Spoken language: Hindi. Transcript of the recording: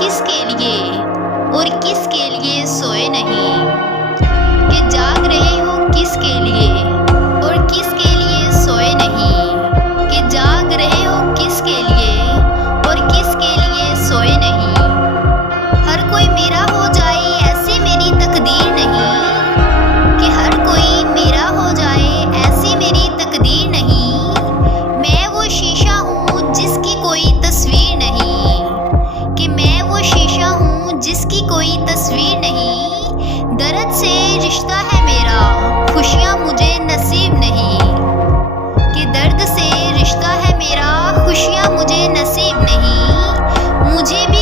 किसके लिए और किसके लिए सोए नहीं, कि जाग रहे हो किसके लिए और किसके लिए सोए नहीं, कि जाग रहे हो किसके लिए और किसके लिए सोए नहीं। हर कोई मेरा हो जाए ऐसी मेरी तकदीर नहीं, कि हर कोई मेरा हो जाए ऐसी मेरी तकदीर नहीं। मैं वो शीशा हूँ जिसकी कोई तस्वीर नहीं, कि मैं वो शीशा हूँ जिसकी कोई तस्वीर नहीं। दर्द से रिश्ता है मेरा, खुशियाँ मुझे नसीब नहीं, कि दर्द से रिश्ता है मेरा, खुशियाँ मुझे नसीब नहीं। मुझे भी